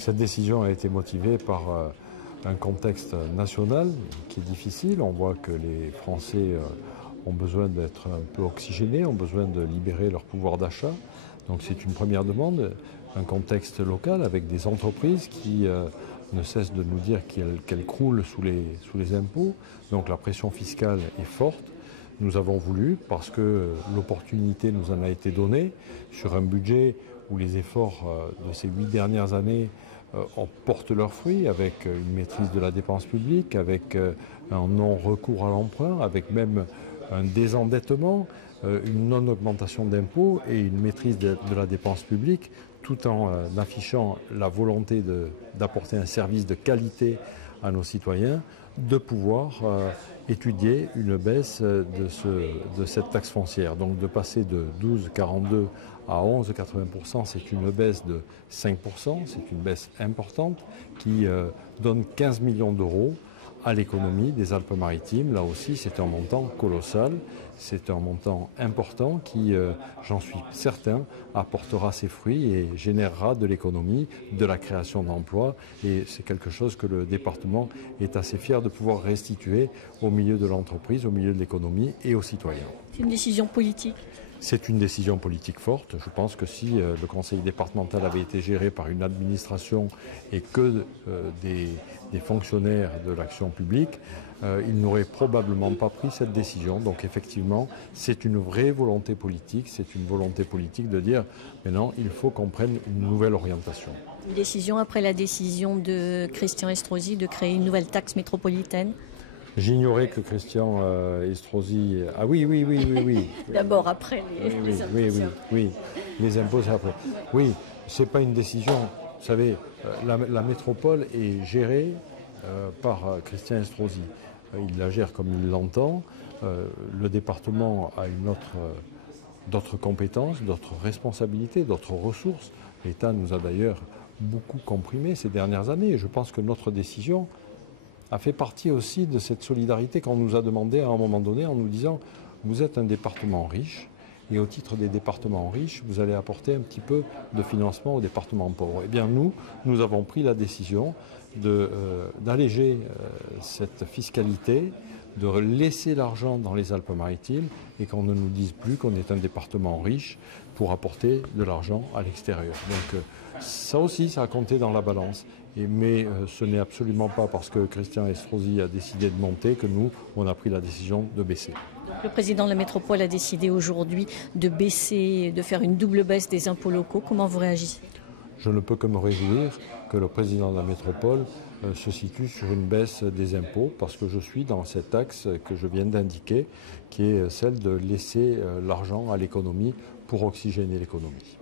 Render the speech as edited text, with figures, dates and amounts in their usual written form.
Cette décision a été motivée par un contexte national qui est difficile. On voit que les Français ont besoin d'être un peu oxygénés, ont besoin de libérer leur pouvoir d'achat. Donc c'est une première demande, un contexte local avec des entreprises qui ne cessent de nous dire qu'elles croulent sous les impôts. Donc la pression fiscale est forte. Nous avons voulu, parce que l'opportunité nous en a été donnée, sur un budget où les efforts de ces 8 dernières années portent leurs fruits, avec une maîtrise de la dépense publique, avec un non-recours à l'emprunt, avec même un désendettement, une non-augmentation d'impôts et une maîtrise de la dépense publique, tout en affichant la volonté d'apporter un service de qualité à nos citoyens, de pouvoir étudier une baisse de cette taxe foncière. Donc de passer de 12,42 à 11,80%, c'est une baisse de 5%, c'est une baisse importante qui donne 15 millions d'euros à l'économie des Alpes-Maritimes. Là aussi, c'est un montant colossal, c'est un montant important qui, j'en suis certain, apportera ses fruits et générera de l'économie, de la création d'emplois. Et c'est quelque chose que le département est assez fier de pouvoir restituer au milieu de l'entreprise, au milieu de l'économie et aux citoyens. C'est une décision politique. C'est une décision politique forte. Je pense que si le conseil départemental avait été géré par une administration et que des fonctionnaires de l'action publique, ils n'auraient probablement pas pris cette décision. Donc effectivement, c'est une vraie volonté politique. C'est une volonté politique de dire maintenant, il faut qu'on prenne une nouvelle orientation. Une décision après la décision de Christian Estrosi de créer une nouvelle taxe métropolitaine. J'ignorais que Christian Estrosi... Ah oui. D'abord, après les impôts. Oui, les impôts, c'est après. Oui, c'est pas une décision. Vous savez, la métropole est gérée par Christian Estrosi. Il la gère comme il l'entend. Le département a d'autres compétences, d'autres responsabilités, d'autres ressources. L'État nous a d'ailleurs beaucoup comprimé ces dernières années. Et je pense que notre décision a fait partie aussi de cette solidarité qu'on nous a demandé à un moment donné en nous disant « vous êtes un département riche et au titre des départements riches, vous allez apporter un petit peu de financement aux départements pauvres ». Eh bien nous avons pris la décision d'alléger cette fiscalité, de laisser l'argent dans les Alpes-Maritimes et qu'on ne nous dise plus qu'on est un département riche pour apporter de l'argent à l'extérieur. Donc ça aussi, ça a compté dans la balance. Mais ce n'est absolument pas parce que Christian Estrosi a décidé de monter que nous, on a pris la décision de baisser. Donc, le président de la métropole a décidé aujourd'hui de baisser, de faire une double baisse des impôts locaux. Comment vous réagissez ? Je ne peux que me réjouir que le président de la métropole se situe sur une baisse des impôts parce que je suis dans cet axe que je viens d'indiquer qui est celle de laisser l'argent à l'économie pour oxygéner l'économie.